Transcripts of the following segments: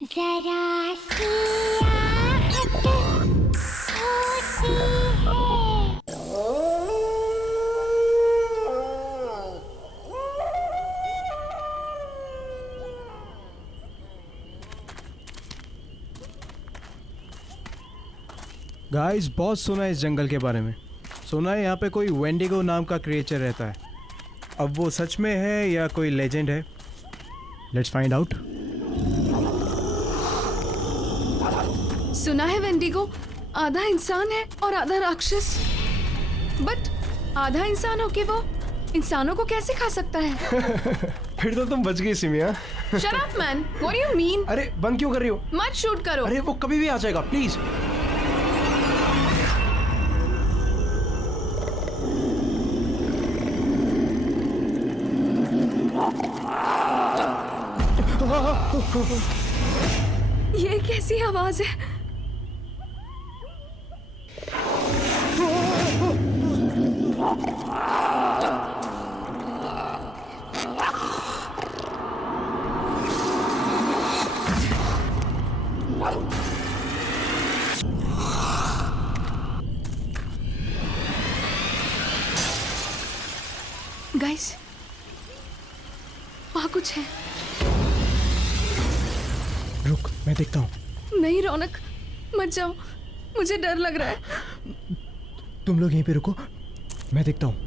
जरा सी आहट होती गाइस, बहुत सुना है इस जंगल के बारे में। सुना है यहाँ पे कोई वेंडिगो नाम का क्रिएचर रहता है। अब वो सच में है या कोई लेजेंड है? Let's find out. सुना है वेंडिगो आधा इंसान है और आधा राक्षस। बट आधा इंसान होके वो इंसानों को कैसे खा सकता है? फिर तो तुम बच गई सिमिया। Shut up man, what do you mean? अरे बंद क्यों कर रही हो? मत शूट करो। अरे वो कभी भी आ जाएगा, प्लीज। ये कैसी आवाज है? गाइस, वहाँ कुछ है। रुक, मैं देखता हूँ। नहीं रौनक, मत जाओ, मुझे डर लग रहा है। तुम लोग यहीं पे रुको, मैं देखता हूँ।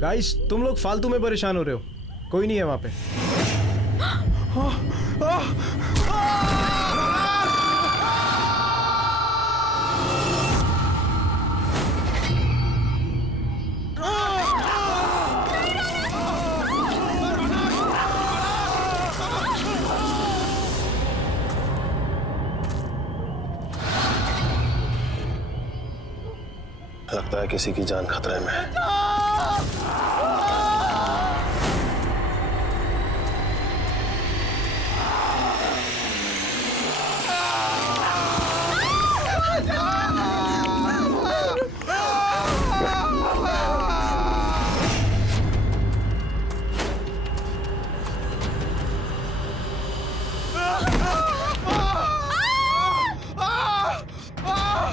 गाइस, तुम लोग फालतू में परेशान हो रहे हो। कोई नहीं है वहां पे। लगता है किसी की जान खतरे में है।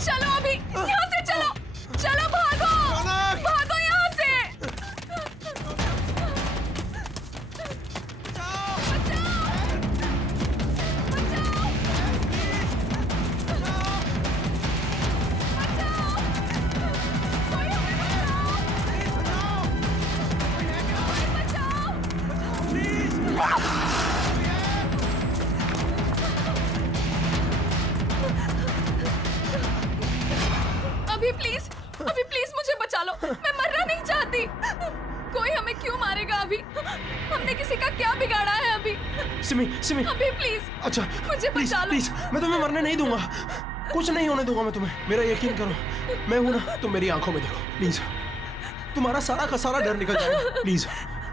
चलो अभी यहाँ से चलो, चलो भागो, भागो यहाँ से। अभी प्लीज मुझे बचा लो, मैं मरना नहीं चाहती। कोई हमें क्यों मारेगा अभी? हमने किसी का क्या बिगाड़ा है अभी? सिमी, अभी प्लीज, अच्छा मुझे बचा लो। प्लीज, मैं तुम्हें मरने नहीं दूंगा। कुछ नहीं होने दूंगा मैं तुम्हें। मेरा यकीन करो, मैं हूं ना। तुम मेरी आंखों में देखो प्लीज। तुम्हारा सारा का सारा डर निकल जाएगा। प्लीज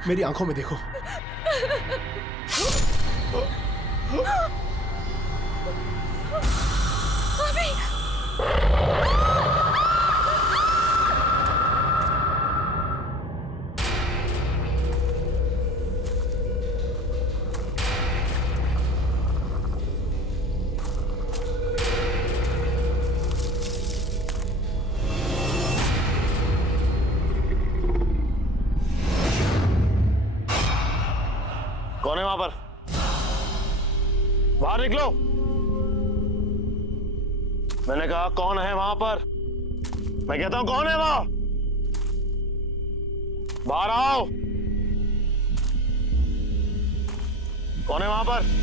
मेरी आंखों में देखो। अभी कौन है वहां पर? बाहर निकलो। मैंने कहा कौन है वहां पर? मैं कहता हूं कौन है वहां? बाहर आओ। कौन है वहां पर?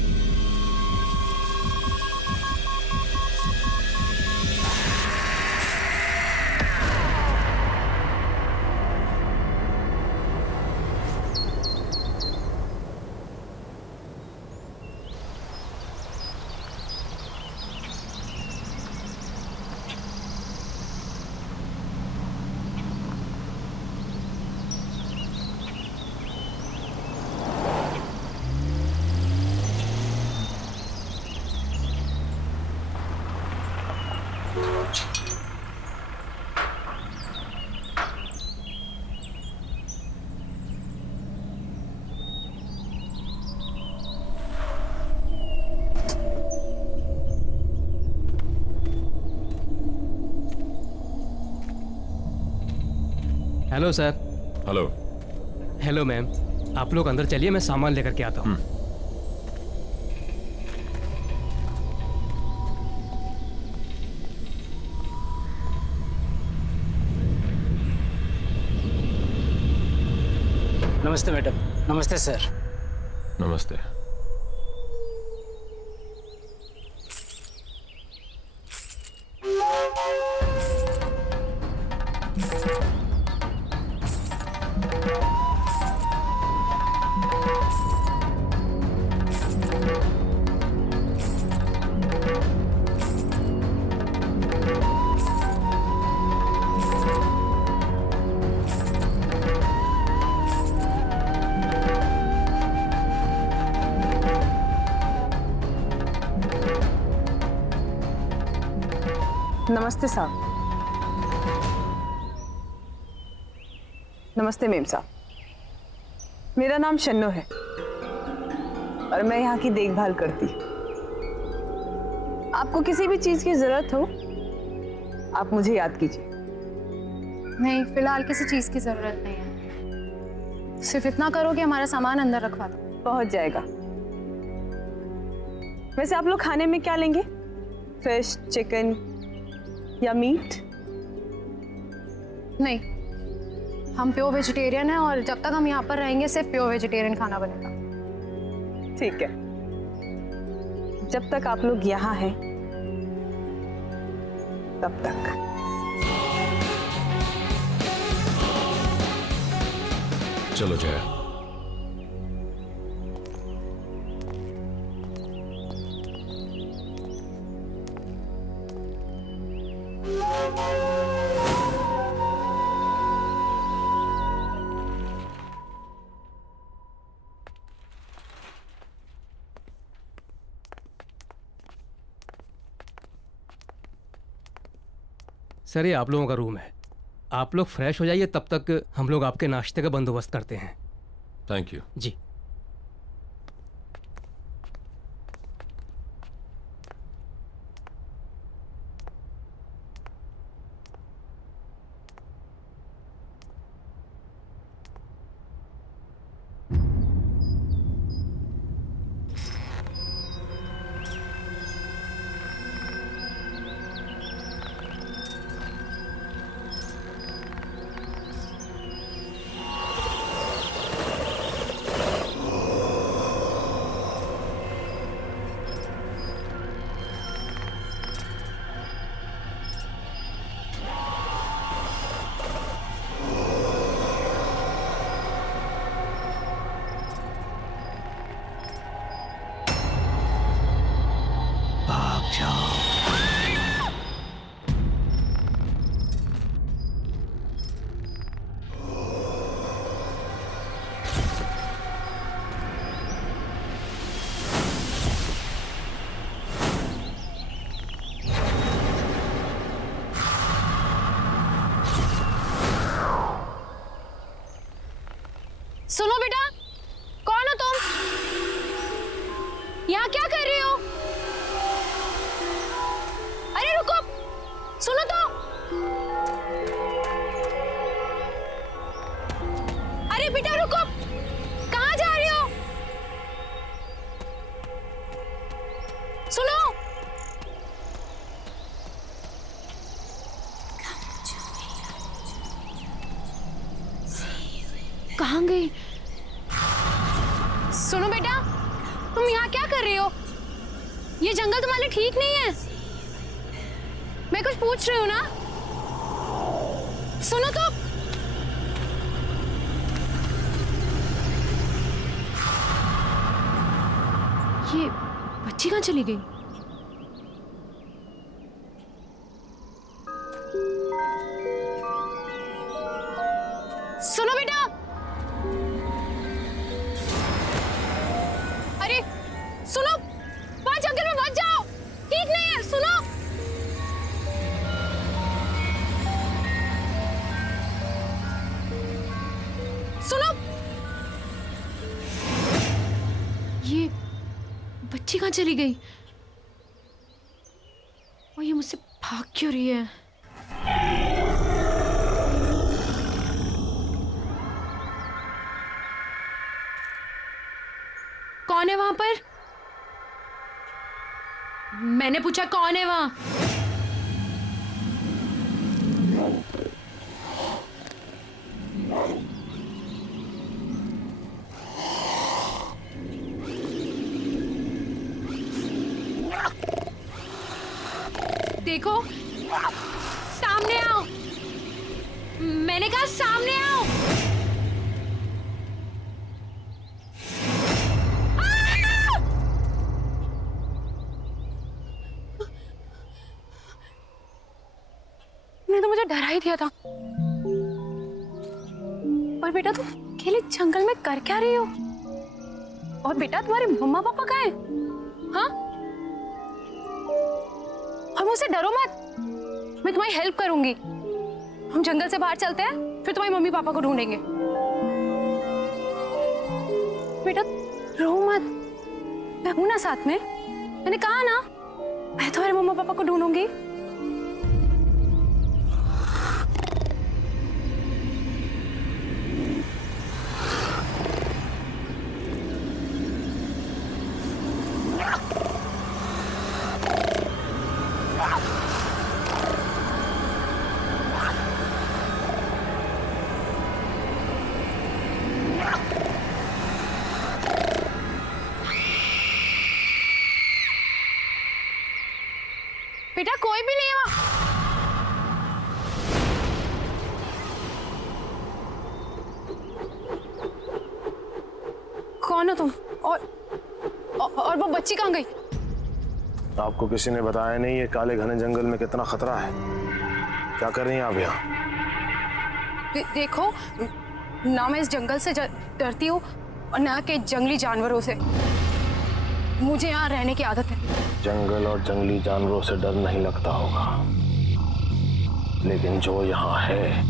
Hello sir. Hello. Hello ma'am, आप लोग अंदर चलिए, मैं सामान लेकर के आता हूँ। नमस्ते मैडम। नमस्ते सर। नमस्ते। नमस्ते साहब। नमस्ते मेम साहब, मेरा नाम शन्नो है और मैं यहाँ की देखभाल करती हूँ। आपको किसी भी चीज की जरूरत हो आप मुझे याद कीजिए। नहीं, फिलहाल किसी चीज की जरूरत नहीं है। सिर्फ इतना करो कि हमारा सामान अंदर रखवा दो। पहुंच जाएगा। वैसे आप लोग खाने में क्या लेंगे? फिश, चिकन या मीट? नहीं, हम प्योर वेजिटेरियन हैं और जब तक हम यहाँ पर रहेंगे सिर्फ प्योर वेजिटेरियन खाना बनेगा। ठीक है, जब तक आप लोग यहाँ हैं तब तक। चलो जया। सर ये आप लोगों का रूम है, आप लोग फ्रेश हो जाइए, तब तक हम लोग आपके नाश्ते का बंदोबस्त करते हैं। Thank you. जी। सुनो बेटा, कौन हो तुम? यहाँ क्या कर रही हो? अरे रुको, सुनो तो। अरे बेटा रुको, कहाँ जा रही हो? सुनो। कहाँ गई? सुनो बेटा, तुम यहाँ क्या कर रही हो? ये जंगल तुम्हारे लिए ठीक नहीं है। मैं कुछ पूछ रही हूँ ना, सुनो तो। ये बच्ची कहाँ चली गई? सुनो बेटा। अरे सुनो, वहां जंगल में मत जाओ, ठीक नहीं है। सुनो। सुनो। ये बच्ची कहाँ चली गई? और ये मुझसे भाग क्यों रही है? कौन है वहां पर? मैंने पूछा कौन है वहां? देखो, सामने आओ। मैंने कहा सामने आओ। तो मुझे डरा ही दिया था। और बेटा तुम अकेले जंगल में कर क्या रही हो? और बेटा तुम्हारे मम्मा पापा कहाँ हैं? हाँ? और मुझसे डरो मत, मैं तुम्हारी हेल्प करूंगी। हम जंगल से बाहर चलते हैं, फिर तुम्हारी मम्मी पापा को ढूंढेंगे। बेटा रो मत, मैं हूं ना साथ में। मैंने कहा ना, मैं तुम्हारे मम्मा पापा को ढूंढूंगी। बेटा कोई भी नहीं है वहां। कौन हो तुम? और वो बच्ची कहाँ गई? आपको किसी ने बताया नहीं ये काले घने जंगल में कितना खतरा है? क्या कर रही हैं आप यहाँ? देखो ना, मैं इस जंगल से डरती हूँ और ना के जंगली जानवरों से। मुझे यहाँ रहने की आदत है। जंगल और जंगली जानवरों से डर नहीं लगता होगा, लेकिन जो यहाँ है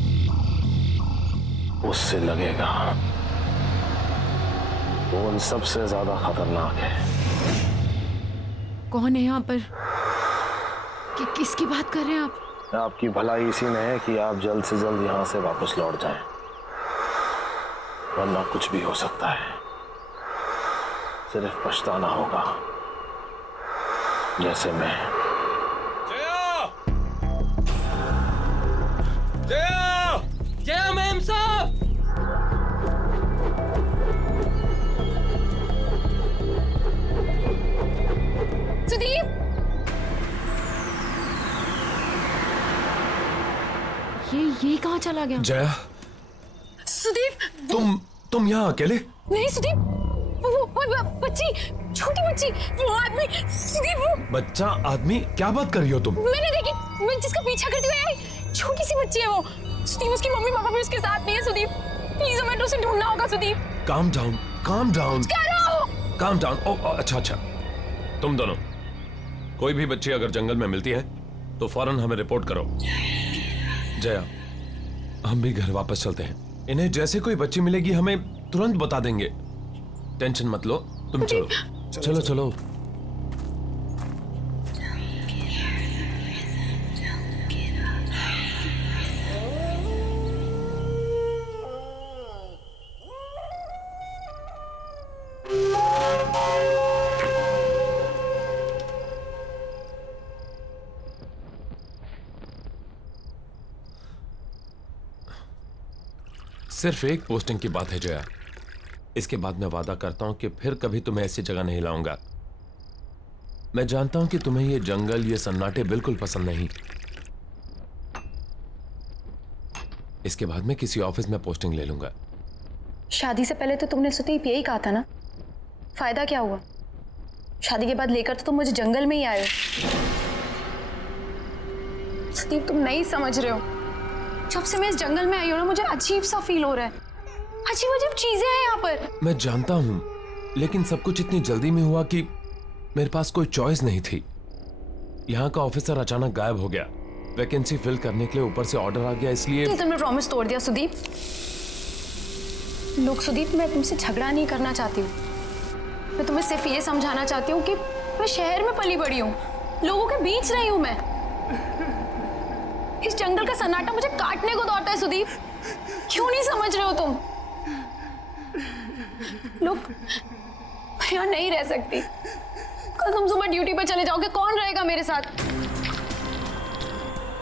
उससे लगेगा। वो उन सबसे ज्यादा खतरनाक है। कौन है यहाँ पर? किसकी बात कर रहे हैं आप? आपकी भलाई इसी में है कि आप जल्द से जल्द यहाँ से वापस लौट जाएं, वरना कुछ भी हो सकता है। सिर्फ पछताना होगा, जैसे मैं। जया मैम साहब! सुदीप! ये कहाँ चला गया? जया, सुदीप! तुम यहाँ अकेले? नहीं सुदीप, वो बच्ची, छोटी बच्ची, वो आदमी, सुदीप वो। बच्चा आदमी? क्या बात कर रही हो तुम? मैंने देखी, मैं जिसका पीछा करती हुई आई, छोटी सी बच्ची है वो। सुदीप उसकी मम्मी पापा भी उसके साथ नहीं है। सुदीप प्लीज हमें उसे ढूंढना होगा। Sudeep calm down, calm down, क्या रहा हो? Calm down. ओ अच्छा अच्छा, तुम दोनों कोई भी बच्ची अगर जंगल में मिलती है तो फौरन हमें रिपोर्ट करो। जया, हम भी घर वापस चलते हैं। इन्हें जैसे कोई बच्ची मिलेगी हमें तुरंत बता देंगे। टेंशन मत लो, तुम चलो चलो चलो। सिर्फ एक पोस्टिंग की बात है जया, इसके बाद मैं वादा करता हूं कि फिर कभी तुम्हें ऐसी जगह नहीं लाऊंगा। मैं जानता हूं कि तुम्हें ये जंगल, ये सन्नाटे बिल्कुल पसंद नहीं। इसके बाद मैं किसी ऑफिस में पोस्टिंग ले लूंगा। शादी से पहले तो तुमने सुदीप यही कहा था ना, फायदा क्या हुआ? शादी के बाद लेकर तो तुम मुझे जंगल में ही आए हो। सुदीप तुम नहीं समझ रहे हो, जब से मैं इस जंगल में आई हूं ना, मुझे अजीब सा फील हो रहा है। अजीब अजीब चीजें हैं यहाँ पर। मैं जानता हूं, लेकिन सब कुछ इतनी जल्दी में हुआ कि मेरे पास कोई चॉइस नहीं थी। यहाँ का ऑफिसर अचानक गायब हो गया, वैकेंसी फिल करने के लिए ऊपर से ऑर्डर आ गया, इसलिए तुमने प्रॉमिस तोड़ दिया सुदीप। लोग सुदीप, मैं तुमसे झगड़ा नहीं करना चाहती हूँ, मैं तुम्हें सिर्फ ये समझाना चाहती हूँ कि मैं शहर में पली बड़ी हूँ, लोगों के बीच रही हूँ मैं। इस जंगल का सन्नाटा मुझे काटने को दौड़ता है सुदीप, क्यों नहीं समझ रहे हो तुम? लोग मैं यहाँ नहीं रह सकती। कल तुम सुबह ड्यूटी पर चले जाओगे, कौन रहेगा मेरे साथ?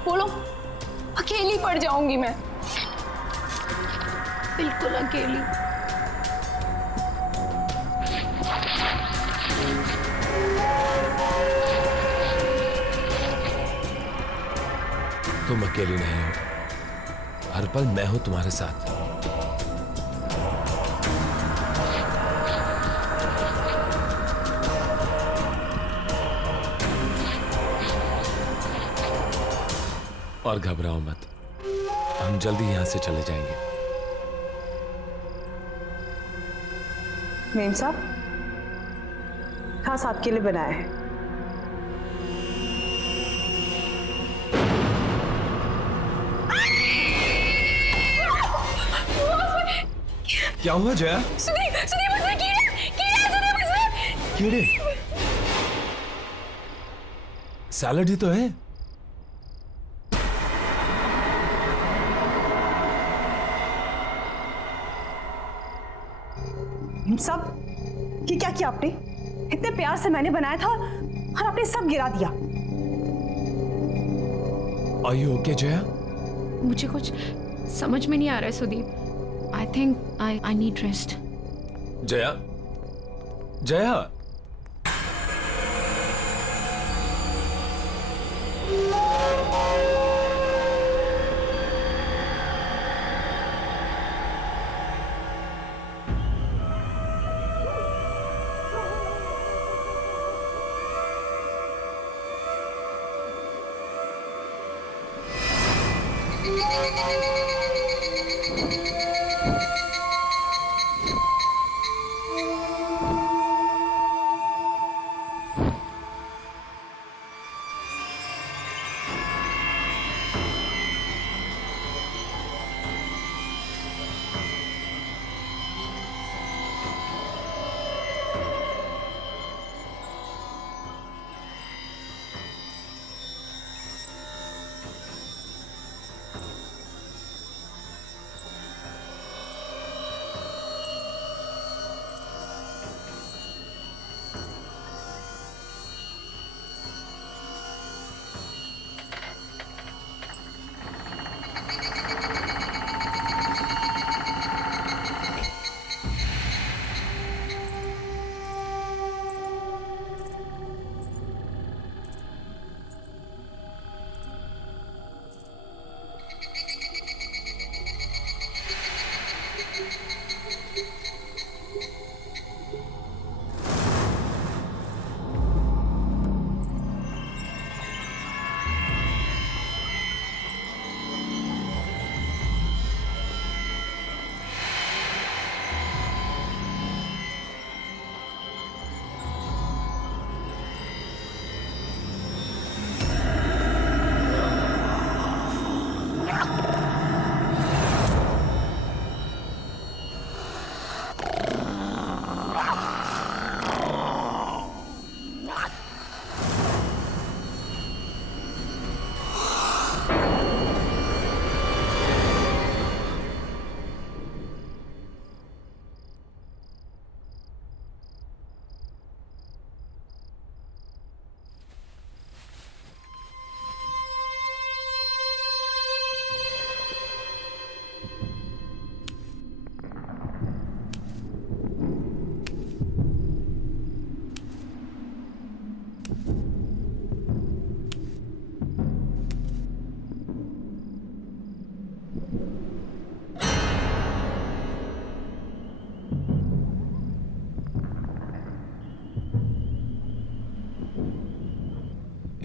बोलो, अकेली पड़ जाऊंगी मैं, बिल्कुल अकेली। तुम अकेली नहीं हो, हर पल मैं हूं तुम्हारे साथ। और घबराओ मत, हम जल्दी यहां से चले जाएंगे। मेम साहब, खास आपके लिए बनाया है। क्या हुआ जया? सुदीप, सुदीप उसमें कीड़े, कीड़े सुदीप उसमें। कीड़े? सैलड ही तो है। सब ये क्या किया आपने? इतने प्यार से मैंने बनाया था और आपने सब गिरा दिया। Are you okay, Jaya? मुझे कुछ समझ में नहीं आ रहा है Sudeep. I think I need rest. Jaya, Jaya,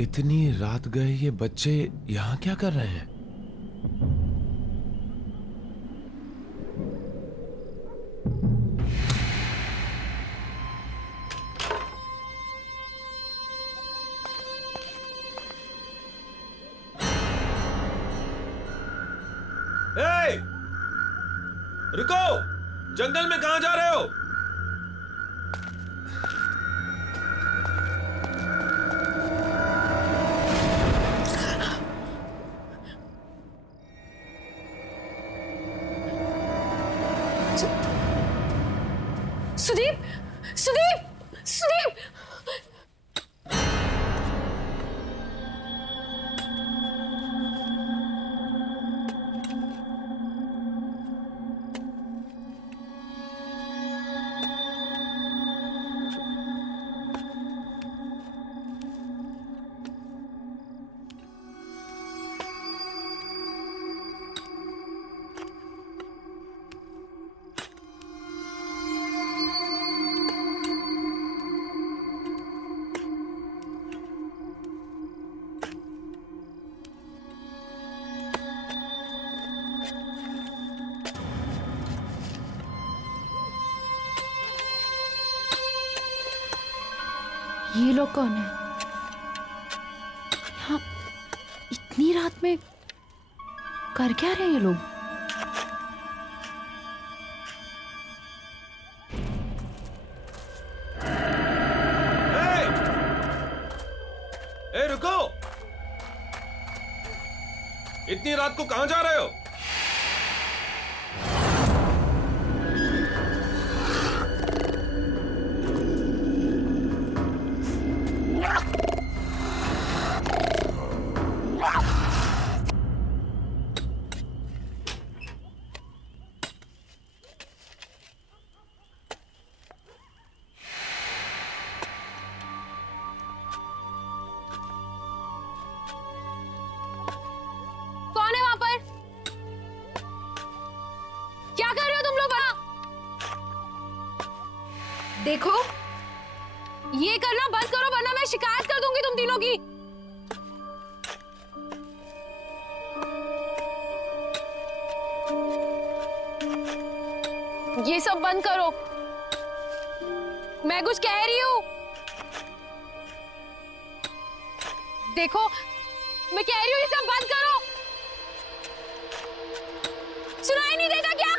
इतनी रात गए ये बच्चे यहां क्या कर रहे हैं? ए! रुको! जंगल में कहां जा रहे हो? सुदीप, सुदीप! सुदीप! ये लोग कौन है? यहाँ इतनी रात में कर क्या रहे हैं ये लोग? ए रुको! इतनी रात को कहां जा रहे हो? कौन है वहां पर? क्या कर रहे हो तुम लोग वहां? देखो, ये करना बंद करो वरना मैं शिकायत कर दूंगी तुम तीनों की। ये सब बंद करो। मैं कुछ कह रही हूं। देखो, मैं कह रही हूं ये सब बंद करो। सुनाई नहीं देता क्या?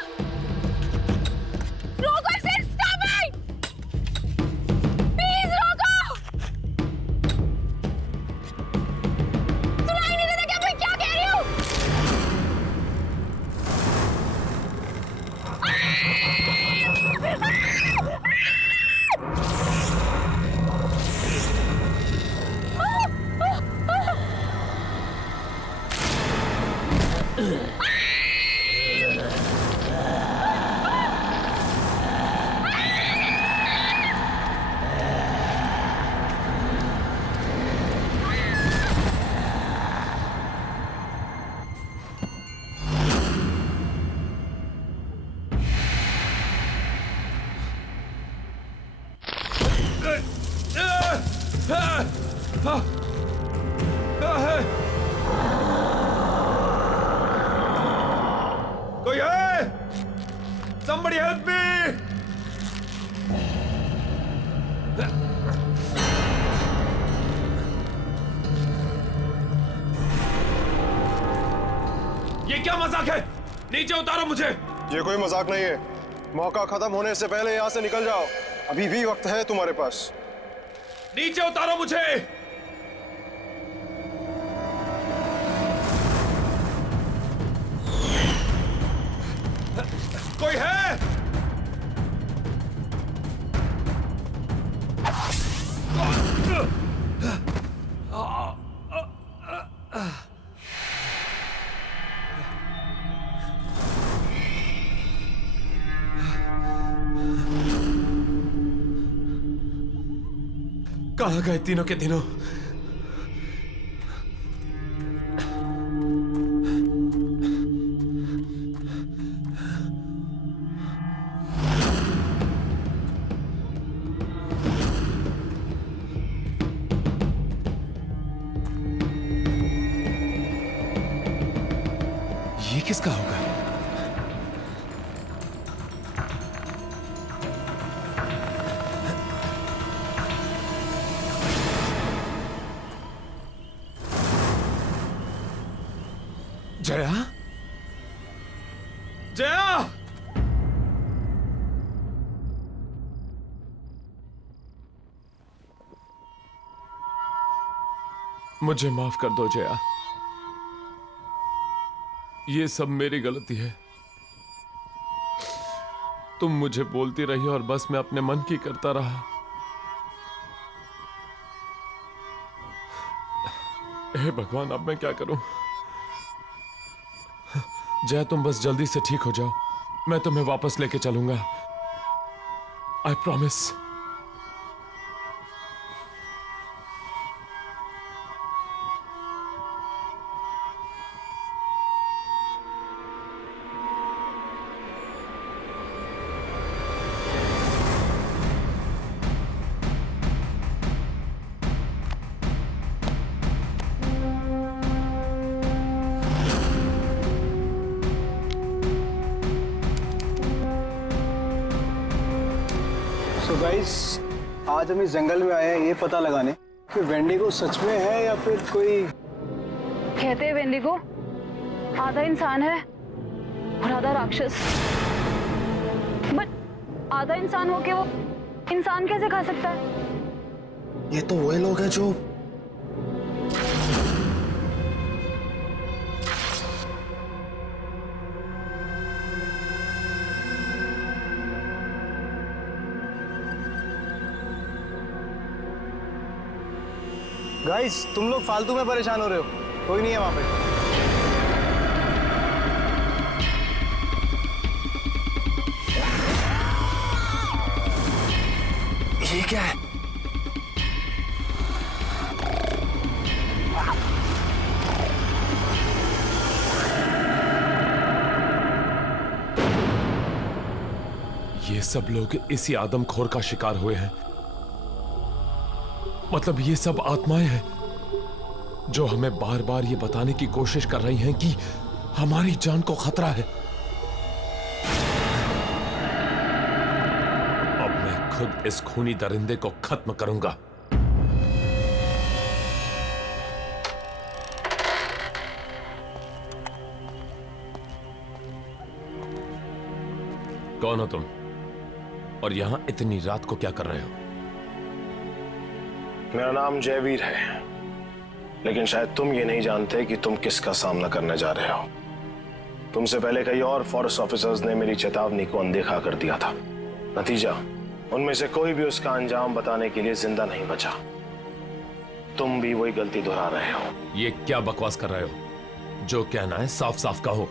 रोको इसे, स्टॉप इट! प्लीज रोको! सुनाई नहीं देता क्या मैं क्या कह रही हूं? कोई है? Somebody help me! ये क्या मजाक है? नीचे उतारो मुझे। ये कोई मजाक नहीं है। मौका खत्म होने से पहले यहाँ से निकल जाओ। अभी भी वक्त है तुम्हारे पास। नीचे उतारो मुझे। कोई है? कहाँ गए तीनों के तीनों? ये किसका होगा? जया? जया! मुझे माफ कर दो जया। ये सब मेरी गलती है। तुम मुझे बोलती रही और बस मैं अपने मन की करता रहा। हे भगवान, अब मैं क्या करूं? जया, तुम बस जल्दी से ठीक हो जाओ, मैं तुम्हें वापस लेके चलूंगा। I promise. तो गाइस, आज हम इस जंगल में आए हैं ये पता लगाने कि वेंडिगो सच में है या फिर कोई। कहते हैं वेंडिगो आधा इंसान है और आधा राक्षस। बट आधा इंसान होके वो इंसान कैसे खा सकता है? ये तो वही लोग हैं जो गाइस, तुम लोग फालतू में परेशान हो रहे हो, कोई नहीं है वहां पे। ये क्या है? ये सब लोग इसी आदमखोर का शिकार हुए हैं। मतलब ये सब आत्माएं हैं जो हमें बार बार ये बताने की कोशिश कर रही हैं कि हमारी जान को खतरा है। अब मैं खुद इस खूनी दरिंदे को खत्म करूंगा। कौन हो तुम? और यहां इतनी रात को क्या कर रहे हो? मेरा नाम जयवीर है, लेकिन शायद तुम ये नहीं जानते कि तुम किसका सामना करने जा रहे हो। तुमसे पहले कई और फॉरेस्ट ऑफिसर्स ने मेरी चेतावनी को अनदेखा कर दिया था। नतीजा, उनमें से कोई भी उसका अंजाम बताने के लिए जिंदा नहीं बचा। तुम भी वही गलती दोहरा रहे हो। ये क्या बकवास कर रहे हो? जो कहना है साफ साफ कहो।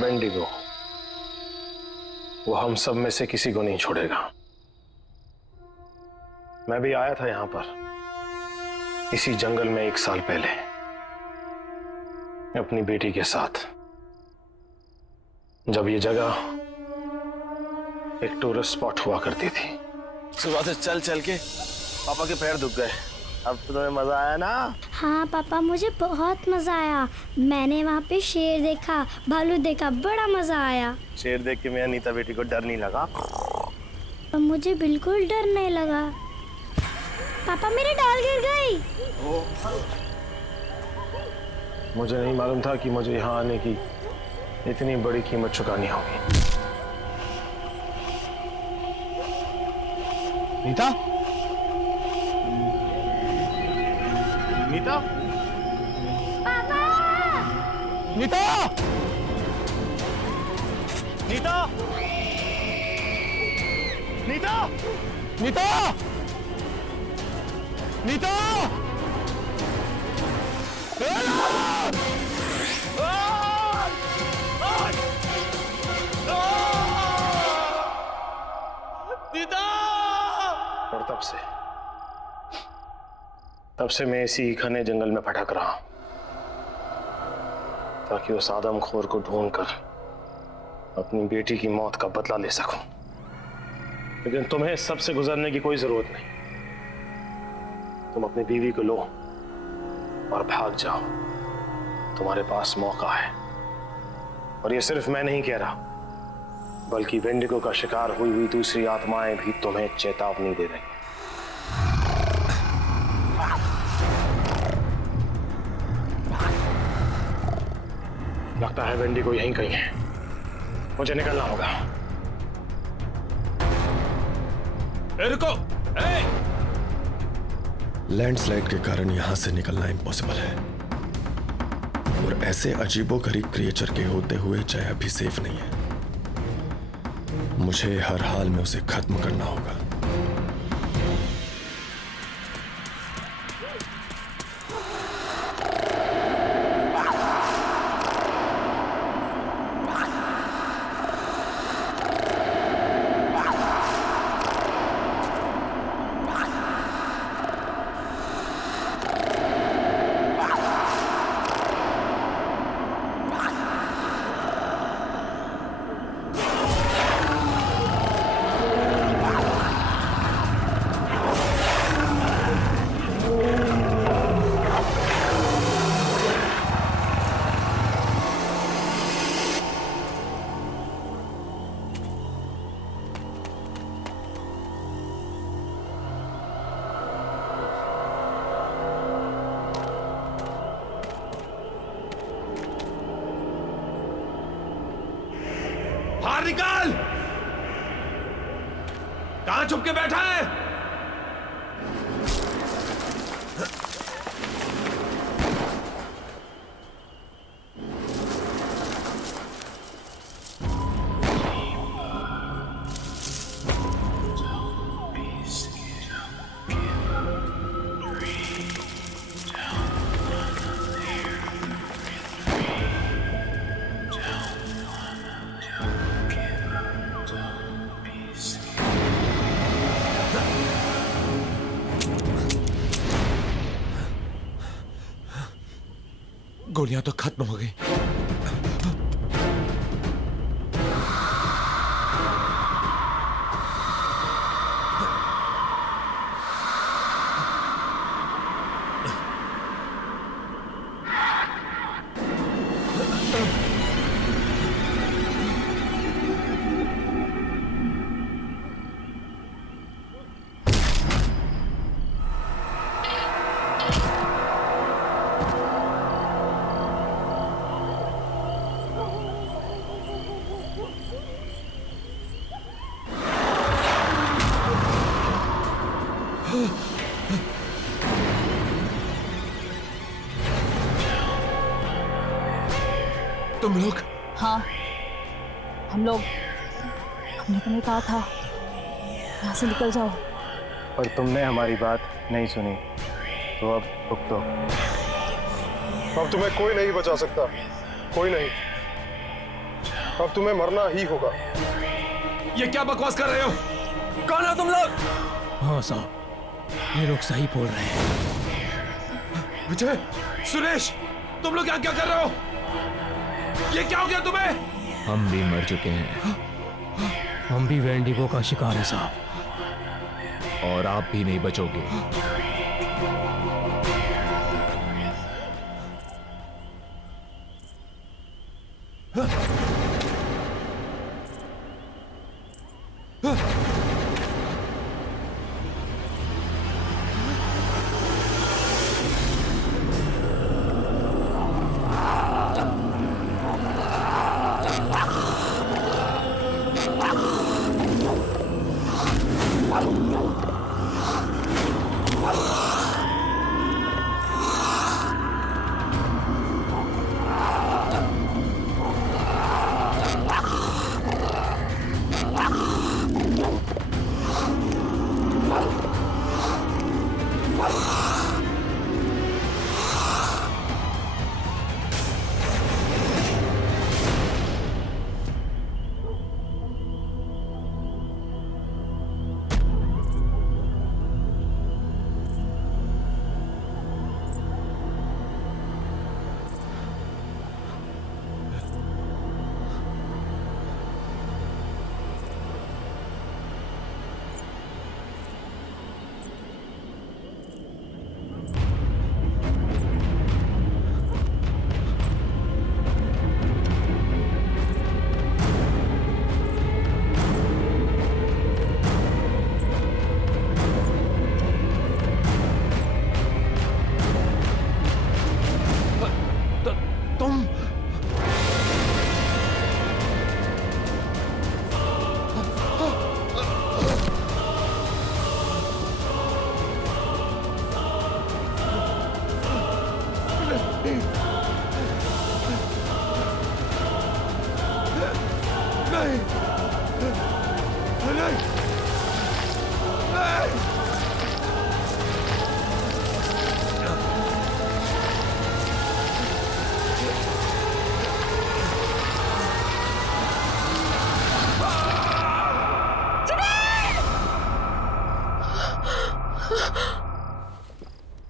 वेंडिगो, वो हम सब में से किसी को नहीं छोड़ेगा। मैं भी आया था यहां पर इसी जंगल में 1 साल पहले अपनी बेटी के साथ, जब ये जगह एक टूरिस्ट स्पॉट हुआ करती थी। सुबह से चल चल के पापा के पैर दुख गए। अब तो तुम्हें मजा आया ना? हाँ पापा, मुझे बहुत मजा आया। मैंने वहाँ पे शेर देखा, भालू देखा, बड़ा मजा आया। शेर देख के मेरा नीता बेटी को डर नहीं लगा? मुझे बिल्कुल डर नहीं लगा। पापा, मेरी डाल गिर गई। मुझे नहीं मालूम था कि मुझे यहाँ आने की इतनी बड़ी कीमत चुकानी होगी। नीता? नीता? पापा! नीता! नीता! नीता! नीता! नीता! और तब से मैं इसी घने जंगल में भटक रहा हूं, ताकि उस आदमखोर को ढूंढकर अपनी बेटी की मौत का बदला ले सकूं। लेकिन तुम्हें इस सब से गुजरने की कोई जरूरत नहीं। तुम अपनी बीवी को लो और भाग जाओ। तुम्हारे पास मौका है। और ये सिर्फ मैं नहीं कह रहा, बल्कि वेंडिगो का शिकार हुई हुई दूसरी आत्माएं भी तुम्हें चेतावनी दे रही। लगता है वेंडिगो यहीं कहीं है। मुझे निकलना होगा। रुको! लैंडस्लाइड के कारण यहां से निकलना इम्पॉसिबल है। और ऐसे अजीबोगरीब क्रिएचर के होते हुए जया भी सेफ नहीं है। मुझे हर हाल में उसे खत्म करना होगा। बाहर निकाल! कहां छुप के बैठा है? गोलियां तो खत्म हो गई। तुम लोग? हाँ, हम लोग। हमने तुम्हें कहा था यहाँ से निकल जाओ, और तुमने हमारी बात नहीं सुनी, तो अब भुगतो। अब तुम्हें कोई नहीं बचा सकता, कोई नहीं। अब तुम्हें मरना ही होगा। ये क्या बकवास कर रहे हो? कौन हो तुम लोग? हाँ साहब, ये लोग सही बोल रहे हैं। विजय, सुरेश, तुम लोग यहाँ क्या कर रहे हो? ये क्या हो गया तुम्हें? हम भी मर चुके हैं। हम भी वेंडिगो का शिकार है साहब, और आप भी नहीं बचोगे।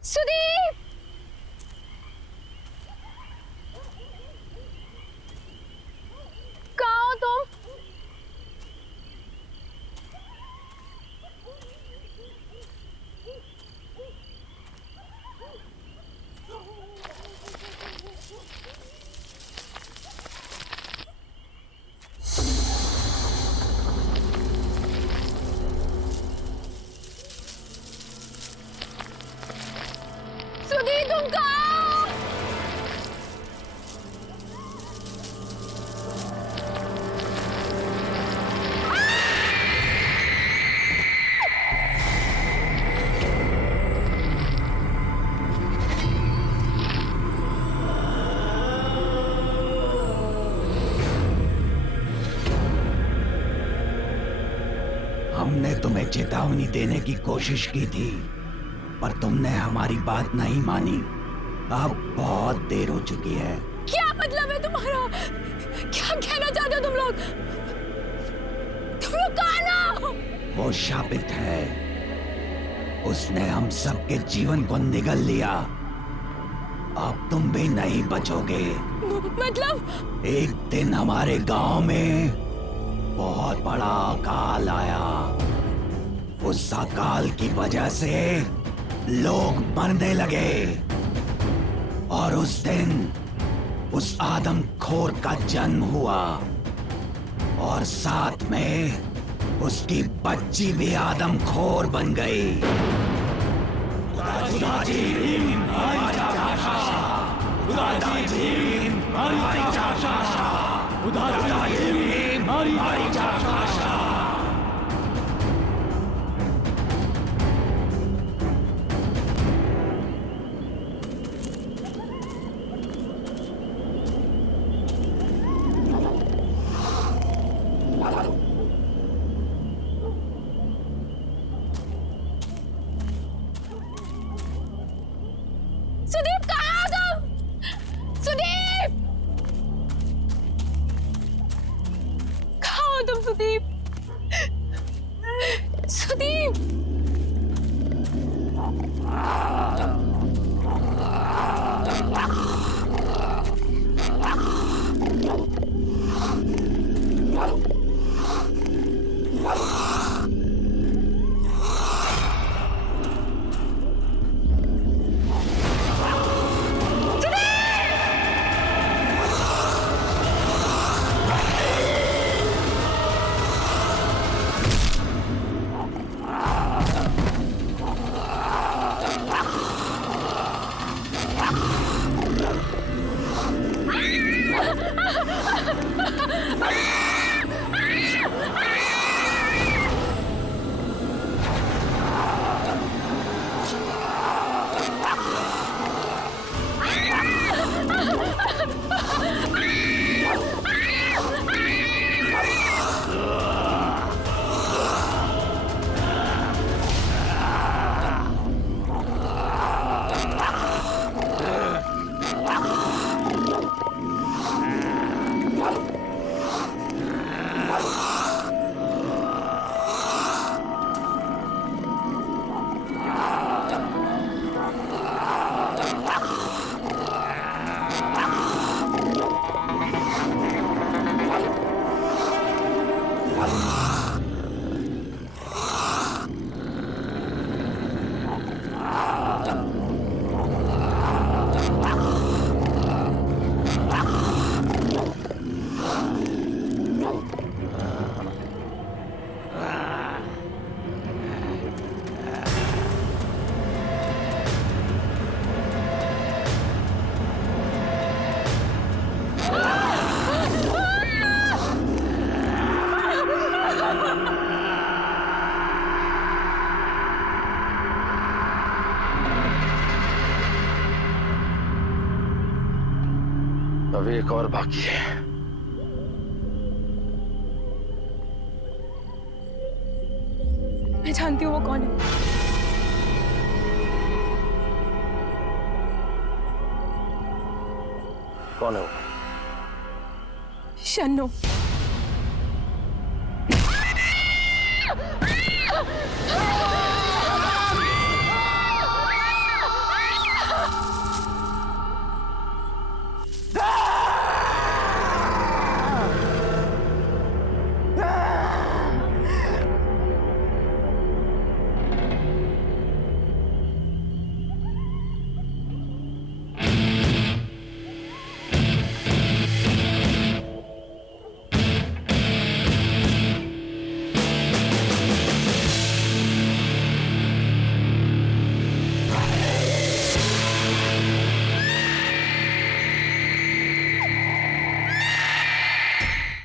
सुदीप! कहाँ हो तुम? सुदीप तुम कहाँ हो? हमने तुम्हें चेतावनी देने की कोशिश की थी, पर तुमने हमारी बात नहीं मानी। अब बहुत देर हो चुकी है। क्या मतलब है तुम्हारा? क्या कहना चाहते हो तुम लोग? तुम लोग कहाँ ना? वो शापित है, उसने हम सबके जीवन को निगल लिया। अब तुम भी नहीं बचोगे। मतलब? एक दिन हमारे गांव में बहुत बड़ा अकाल आया। उस अकाल की वजह से लोग मरने लगे, और उस दिन उस आदमखोर का जन्म हुआ, और साथ में उसकी बच्ची भी आदमखोर बन गई। सुदीप कहाँ हो तुम? सुदीप! कहाँ हो तुम सुदीप? सुदीप! अभी एक और बाकी है। मैं जानती हूँ वो कौन है। कौन है वो? शन्नो।